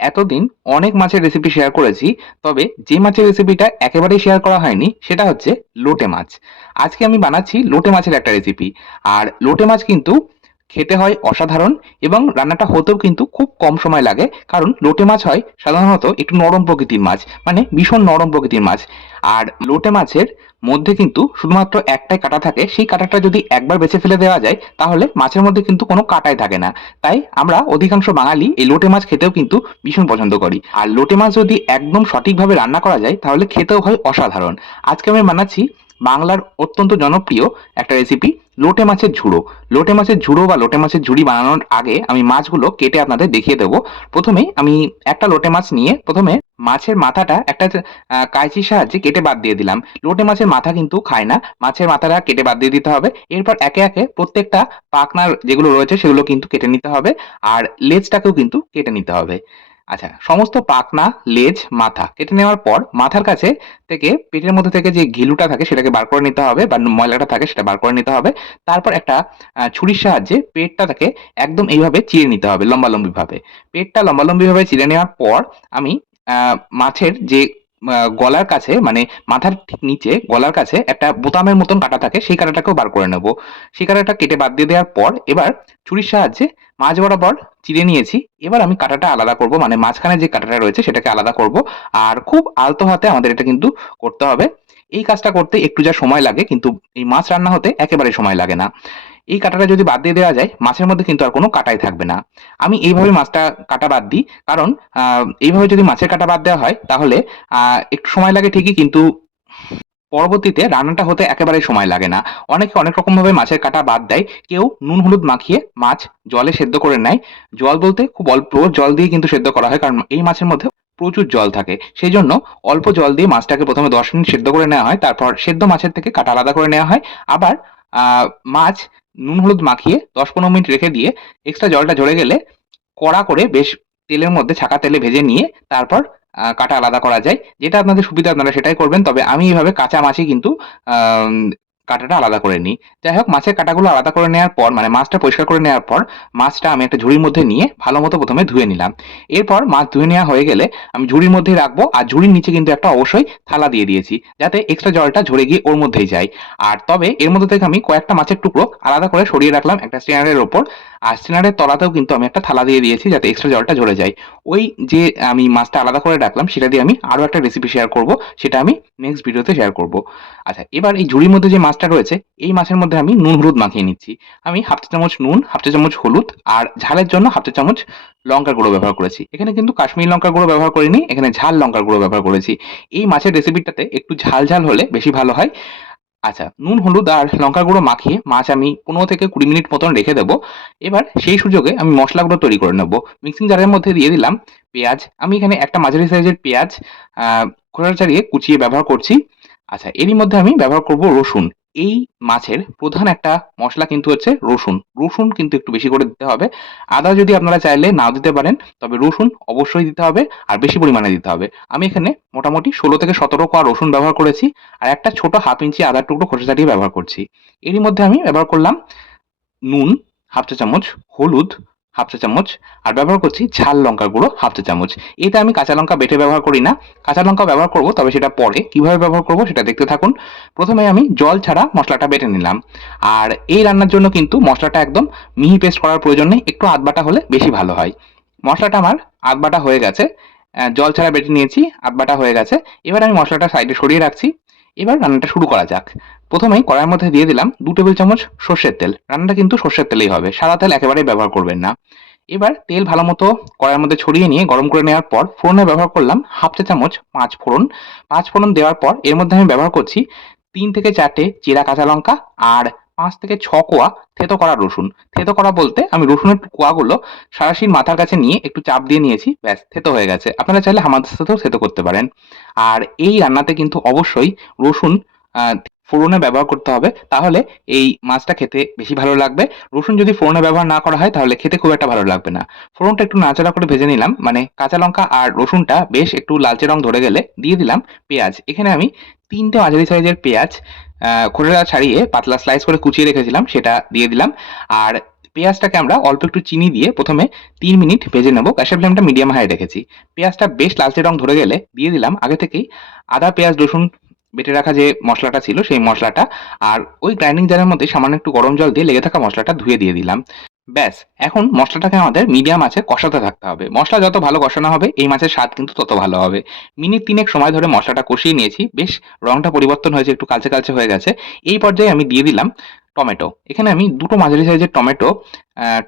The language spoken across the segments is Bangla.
এতদিন অনেক মাছের রেসিপি শেয়ার করেছি, তবে যে মাছের রেসিপিটা একেবারেই শেয়ার করা হয়নি, সেটা হচ্ছে লোটে মাছ। আজকে আমি বানাচ্ছি লোটে মাছের একটা রেসিপি আর লোটে মাছ কিন্তু খেতে হয় অসাধারণ এবং রান্নাটা হতেও কিন্তু খুব কম সময় লাগে, কারণ লোটে মাছ হয় সাধারণত একটু নরম প্রকৃতির মাছ মানে ভীষণ নরম প্রকৃতির মাছ। আর লোটে মাছের মধ্যে কিন্তু শুধুমাত্র একটাই কাটা থাকে, সেই কাঁটাটা যদি একবার বেছে ফেলে দেওয়া যায়, তাহলে মাছের মধ্যে কিন্তু কোনো কাঁটাই থাকে না। তাই আমরা অধিকাংশ বাঙালি এই লোটে মাছ খেতেও কিন্তু ভীষণ পছন্দ করি। আর লোটে মাছ যদি একদম সঠিকভাবে রান্না করা যায়, তাহলে খেতেও হয় অসাধারণ। আজকে আমি বানাচ্ছি বাংলার অত্যন্ত জনপ্রিয় একটা রেসিপি লোটে মাছের ঝুড়ো। লোটে মাছের ঝুড়ো বা লোটে মাছের ঝুড়ি বানানোর আগে আমি মাছগুলো কেটে আপনাদের দেখিয়ে দেবো। প্রথমেই আমি একটা লোটে মাছ নিয়ে প্রথমে মাছের মাথাটা একটা কাঁচির সাহায্যে কেটে বাদ দিয়ে দিলাম। লোটে মাছের মাথা কিন্তু খায় না। মাছের মাথাটা কেটে বাদ দিয়ে দিতে হবে। এরপর একে একে প্রত্যেকটা পাখনার যেগুলো রয়েছে সেগুলো কিন্তু কেটে নিতে হবে। আর লেজটাকেও কিন্তু কেটে নিতে হবে। আচ্ছা সমস্ত পাখনা, লেজ, মাথা কেটে নেওয়ার পর মাথার কাছে থেকে পেটের মধ্যে থেকে যে ঘিলুটা থাকে সেটাকে বার করে নিতে হবে বা ময়লাটা থাকে সেটা বার করে নিতে হবে। তারপর একটা ছুরির সাহায্যে পেটটা পেটটাকে একদম এইভাবে চিড়ে নিতে হবে লম্বালম্বি ভাবে পেটটা লম্বালম্বি ভাবে চিড়ে নেওয়ার পর আমি মাছের যে গলার কাছে মানে মাথার ঠিক নিচে গলার কাছে একটা বোতামের মতন কাটা থাকে, সেই কাটাটাকেও বার করে নেব। সেই কাটাটা কেটে বাদ দিয়ে দেওয়ার পর এবার ছুরির সাহায্যে মাছ বরাবর চিড়ে নিয়েছি। এবার আমি কাটাটা আলাদা করব মানে মাঝখানে যে কাটাটা রয়েছে সেটাকে আলাদা করব। আর খুব আলতো হাতে আমাদের এটা কিন্তু করতে হবে। এই কাজটা করতে একটু যা সময় লাগে, কিন্তু এই মাছ রান্না হতে একেবারে সময় লাগে না। এই কাটাটা যদি বাদ দিয়ে দেওয়া যায়, মাছের মধ্যে কিন্তু আর কোনো কাটাই থাকবে না। আমি এইভাবে মাছটা কাটা বাদ দিই, কারণ এইভাবে যদি মাছের কাটা বাদ দেওয়া হয়, তাহলে একটু সময় লাগে ঠিকই, কিন্তু পরবর্তীতে রান্নাটা হতে একেবারেই সময় লাগে না। অনেকে অনেক রকম ভাবে মাছের কাটা বাদ দেয়। কেউ নুন হলুদ মাখিয়ে মাছ জলে সেদ্ধ করে নেয়। জল বলতে খুব অল্প জল দিয়ে কিন্তু সেদ্ধ করা হয়, কারণ এই মাছের মধ্যে প্রচুর জল থাকে। সেই জন্য অল্প জল দিয়ে মাছটাকে প্রথমে দশ মিনিট সেদ্ধ করে নেওয়া হয়, তারপর সেদ্ধ মাছের থেকে কাটা আলাদা করে নেওয়া হয়। আবার মাছ নুন হলুদ মাখিয়ে দশ পনেরো মিনিট রেখে দিয়ে এক্সট্রা জলটা ঝরে গেলে কড়া করে বেশ তেলের মধ্যে ছাকা তেলে ভেজে নিয়ে তারপর কাটা আলাদা করা যায়। যেটা আপনাদের সুবিধা আপনারা সেটাই করবেন। তবে আমি এইভাবে কাঁচা মাছই কিন্তু কাঁটাটা আলাদা করে নিই। যাই হোক, মাছের কাঁটাগুলো আলাদা করে নেওয়ার পর মানে মাছটা পরিষ্কার করে নেওয়ার পর, মাছটা আমি একটা ঝুড়ির মধ্যে নিয়ে ভালো মতো প্রথমে ধুয়ে নিলাম। এরপর মাছ ধুয়ে নেওয়া হয়ে গেলে আমি ঝুড়ির মধ্যেই রাখব আর ঝুড়ির নিচে কিন্তু একটা অবশ্যই থালা দিয়ে দিয়েছি, যাতে এক্সট্রা জলটা ঝরে গিয়ে ওর মধ্যেই যায়। আর তবে এর মধ্যে থেকে আমি কয়েকটা মাছের টুকরো আলাদা করে সরিয়ে রাখলাম একটা স্ট্যান্ডারের ওপর। আর স্ট্যান্ডারের তলাতেও কিন্তু আমি একটা থালা দিয়ে দিয়েছি, যাতে এক্সট্রা জলটা ঝরে যায়। ওই যে আমি মাছটা আলাদা করে রাখলাম, সেটা দিয়ে আমি আরও একটা রেসিপি শেয়ার করব, সেটা আমি নেক্সট ভিডিওতে শেয়ার করব। আচ্ছা এবার এই ঝুড়ির মধ্যে যে মাছটা রয়েছে, এই মাছের মধ্যে আমি নুন, হলুদ মাখিয়ে নিচ্ছি। আমি হাফ চা চামচ নুন, হাফ চা চামচ হলুদ আর ঝালের জন্য হাফ চা চামচ লঙ্কার গুঁড়ো ব্যবহার করেছি। এখানে কিন্তু কাশ্মীরি লঙ্কার গুঁড়ো ব্যবহার করিনি, এখানে ঝাল লঙ্কার গুঁড়ো ব্যবহার করেছি। এই মাছের রেসিপিটাতে একটু ঝাল ঝাল হলে বেশি ভালো হয়। আচ্ছা নুন, হলুদ আর লঙ্কার গুঁড়ো মাখিয়ে মাছ আমি পনেরো থেকে কুড়ি মিনিট মতন রেখে দেবো। এবার সেই সুযোগে আমি মশলাগুলো তৈরি করে নেব। মিক্সিং জারের মধ্যে দিয়ে দিলাম পেঁয়াজ। আমি এখানে একটা মাঝারি সাইজের পেঁয়াজ খোসা ছাড়িয়ে কুচিয়ে ব্যবহার করছি। আচ্ছা এরই মধ্যে আমি ব্যবহার করব রসুন। এই মাছের প্রধান একটা মশলা কিন্তু হচ্ছে রসুন। রসুন কিন্তু একটু বেশি করে দিতে হবে। আদা যদি আপনারা চাইলে নাও দিতে পারেন, তবে রসুন অবশ্যই দিতে হবে আর বেশি পরিমাণে দিতে হবে। আমি এখানে মোটামুটি ষোলো থেকে সতেরো কোয়া রসুন ব্যবহার করেছি আর একটা ছোট হাফ ইঞ্চি আদার টুকরো খোসা ছাড়িয়ে ব্যবহার করছি। এরই মধ্যে আমি ব্যবহার করলাম নুন, হাফ চা চামচ, হলুদ হাফ চা চামচ। আর ব্যবহার করছি ঝাল লঙ্কার গুঁড়ো, হাফ চা চামচ। এতে আমি কাঁচা লঙ্কা বেটে ব্যবহার করি না। কাঁচা লঙ্কা ব্যবহার করব, তবে সেটা পরে। কীভাবে ব্যবহার করব সেটা দেখতে থাকুন। প্রথমে আমি জল ছাড়া মশলাটা বেটে নিলাম। আর এই রান্নার জন্য কিন্তু মশলাটা একদম মিহি পেস্ট করার প্রয়োজন নেই। একটু আধবাটা হলে বেশি ভালো হয়। মশলাটা আমার আধবাটা হয়ে গেছে। জল ছাড়া বেটে নিয়েছি আধবাটা হয়ে গেছে। এবার আমি মশলাটা সাইডে সরিয়ে রাখছি। এবার রান্নাটা শুরু করা যাক। প্রথমেই কড়াইয়ের মধ্যে দিয়ে দিলাম দু টেবিল চামচ সর্ষের তেল। রান্নাটা কিন্তু সর্ষের তেলেই হবে, সাদা তেল একেবারেই ব্যবহার করবেন না। এবার তেল ভালো মতো কড়াইয়ের মধ্যে ছড়িয়ে নিয়ে গরম করে নেওয়ার পর ফোড়নে ব্যবহার করলাম হাফ চা চামচ পাঁচ ফোড়ন। পাঁচ ফোড়ন দেওয়ার পর এর মধ্যে আমি ব্যবহার করছি তিন থেকে চারটে চিরা কাঁচা লঙ্কা আর পাঁচ থেকে ছ কোয়া থেতো করা রসুন। থেতো করা বলতে আমি রসুনের কোয়াগুলো সারাশির মাথার কাছে নিয়ে একটু চাপ দিয়ে নিয়েছি, ব্যাস, থেতো হয়ে গেছে। আপনারা চাইলে হামাদের সাথেও থেতো করতে পারেন। আর এই রান্নাতে কিন্তু অবশ্যই রসুন ফোড়নে ব্যবহার করতে হবে, তাহলে এই মাছটা খেতে বেশি ভালো লাগবে। রসুন যদি ফোড়নে ব্যবহার না করা হয়, তাহলে খেতে খুব একটা ভালো লাগবে না। ফোড়নটা একটু নাচড়া করে ভেজে নিলাম মানে কাঁচা লঙ্কা আর রসুনটা বেশ একটু লালচে রং ধরে গেলে দিয়ে দিলাম পেঁয়াজ। এখানে আমি তিনটে মাঝারি সাইজের পেঁয়াজ খোসা ছাড়িয়ে পাতলা স্লাইস করে কুচিয়ে রেখেছিলাম, সেটা দিয়ে দিলাম। আর পেঁয়াজটাকে আমরা অল্প একটু চিনি দিয়ে প্রথমে তিন মিনিট ভেজে নেব, গ্যাসের ফ্লেমটা মিডিয়াম হাই রেখেছি। পেঁয়াজটা বেশ লালচে রং ধরে গেলে দিয়ে দিলাম, আগে থেকেই আদা, পেঁয়াজ, রসুন বেটে রাখা যে মশলাটা ছিল, সেই মশলাটা আর ওই গ্রাইন্ডিং জারের মধ্যে সামান্য একটু গরম জল দিয়ে লেগে থাকা মশলাটা ধুয়ে দিয়ে দিলাম। ব্যাস, এখন মশলাটাকে আমাদের মিডিয়াম আছে কষাতে থাকতে হবে। মশলা যত ভালো কষানো হবে, এই মাছের স্বাদ কিন্তু তত ভালো হবে। মিনিট তিনেক সময় ধরে মশলাটা কষিয়ে নিয়েছি, বেশ রংটা পরিবর্তন হয়েছে, একটু কালচে কালচে হয়ে গেছে। এই পর্যায়ে আমি দিয়ে দিলাম টমেটো। এখানে আমি দুটো মাঝারি সাইজের টমেটো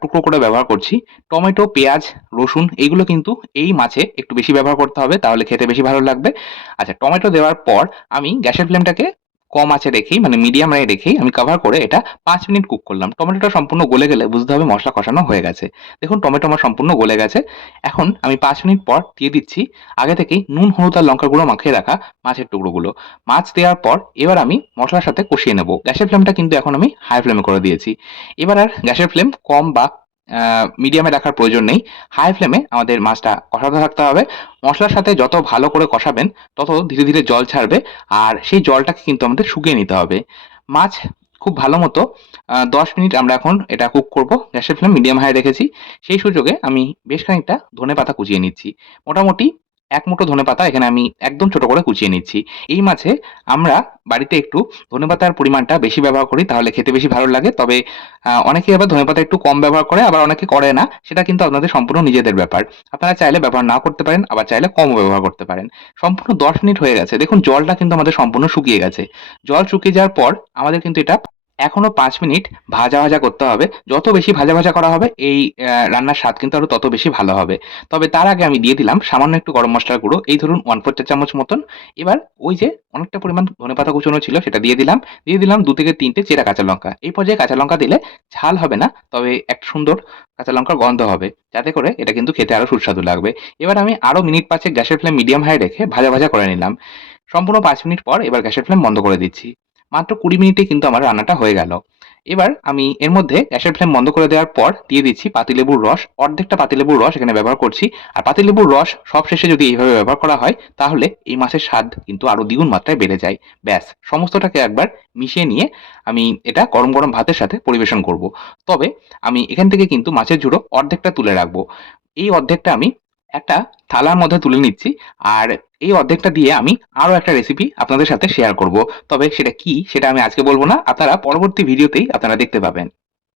টুকরো করে ব্যবহার করছি। টমেটো, পেঁয়াজ, রসুন, এইগুলো কিন্তু এই মাছে একটু বেশি ব্যবহার করতে হবে, তাহলে খেতে বেশি ভালো লাগবে। আচ্ছা টমেটো দেওয়ার পর আমি গ্যাসের ফ্লেমটাকে কম আছে রেখেই মানে মিডিয়াম রে রেখেই আমি কভার করে এটা পাঁচ মিনিট কুক করলাম। টমেটোটা সম্পূর্ণ গলে গেলে বুঝতে হবে মশলা কষানো হয়ে গেছে। দেখুন, টমেটো আমার সম্পূর্ণ গলে গেছে। এখন আমি পাঁচ মিনিট পর দিয়ে দিচ্ছি, আগে থেকেই নুন, হলুদ আর লঙ্কার গুঁড়ো মাখিয়ে রাখা মাছের টুকরোগুলো। মাছ দেওয়ার পর এবার আমি মশলার সাথে কষিয়ে নেব। গ্যাসের ফ্লেমটা কিন্তু এখন আমি হাই ফ্লেমে করে দিয়েছি। এবার আর গ্যাসের ফ্লেম কম বা মিডিয়ামে রাখার প্রয়োজন নেই। হাই ফ্লেমে আমাদের মাছটা কষাতে থাকতে হবে। মশলার সাথে যত ভালো করে কষাবেন, তত ধীরে ধীরে জল ছাড়বে আর সেই জলটাকে কিন্তু আমাদের শুকিয়ে নিতে হবে। মাছ খুব ভালো মতো দশ মিনিট আমরা এখন এটা কুক করব। গ্যাসের ফ্লেম মিডিয়াম হাই রেখেছি। সেই সুযোগে আমি বেশ খানিকটা ধনে পাতা কুচিয়ে নিচ্ছি। মোটামুটি এক মুঠো ধনে পাতা এখানে আমি একদম ছোট করে কুচিয়ে নিচ্ছি। এই মাছে আমরা বাড়িতে একটু ধনে পাতার পরিমাণটা বেশি ব্যবহার করি, তাহলে খেতে বেশি ভালো লাগে। তবে অনেকে আবার ধনে পাতা একটু কম ব্যবহার করে, আবার অনেকে করে না। সেটা কিন্তু আপনাদের সম্পূর্ণ নিজেদের ব্যাপার। আপনারা চাইলে ব্যবহার না করতে পারেন, আবার চাইলে কমও ব্যবহার করতে পারেন। সম্পূর্ণ দশ মিনিট হয়ে গেছে। দেখুন, জলটা কিন্তু আমাদের সম্পূর্ণ শুকিয়ে গেছে। জল শুকিয়ে যাওয়ার পর আমাদের কিন্তু এটা এখনও পাঁচ মিনিট ভাজা ভাজা করতে হবে। যত বেশি ভাজা ভাজা করা হবে, এই রান্নার স্বাদ কিন্তু আরও তত বেশি ভালো হবে। তবে তার আগে আমি দিয়ে দিলাম সামান্য একটু গরম মশলার গুঁড়ো। এই ধরুন ওয়ান ফোর চা চামচ মতন। এবার ওই যে অনেকটা পরিমাণ ধনেপাতা কুচনো ছিল সেটা দিয়ে দিলাম। দিয়ে দিলাম দু থেকে তিনটে চেরা কাঁচা লঙ্কা। এই পর্যায়ে কাঁচা লঙ্কা দিলে ঝাল হবে না, তবে একটা সুন্দর কাঁচা লঙ্কার গন্ধ হবে। যাতে করে এটা কিন্তু খেতে আরও সুস্বাদু লাগবে। এবার আমি আরও মিনিট পাঁচেক গ্যাসের ফ্লেম মিডিয়াম হাই রেখে ভাজা ভাজা করে নিলাম। সম্পূর্ণ পাঁচ মিনিট পর এবার গ্যাসের ফ্লেম বন্ধ করে দিচ্ছি। মাত্র কুড়ি মিনিটে কিন্তু আমার রান্নাটা হয়ে গেল। এবার আমি এর মধ্যে গ্যাসের ফ্লেম বন্ধ করে দেওয়ার পর দিয়ে দিচ্ছি পাতিলেবুর রস। অর্ধেকটা পাতিলেবুর রস এখানে ব্যবহার করছি। আর পাতিলেবুর রস সব শেষে যদি এইভাবে ব্যবহার করা হয়, তাহলে এই মাছের স্বাদ কিন্তু আরও দ্বিগুণ মাত্রায় বেড়ে যায়। ব্যাস, সমস্তটাকে একবার মিশিয়ে নিয়ে আমি এটা গরম গরম ভাতের সাথে পরিবেশন করব। তবে আমি এখান থেকে কিন্তু মাছের ঝুড়ো অর্ধেকটা তুলে রাখব। এই অর্ধেকটা আমি একটা থালার মধ্যে তুলে নিচ্ছি। আর এই অর্ধেকটা দিয়ে আমি আরও একটা রেসিপি আপনাদের সাথে শেয়ার করব। তবে সেটা কি, সেটা আমি আজকে বলব না। আপনারা পরবর্তী ভিডিওতেই আপনারা দেখতে পাবেন।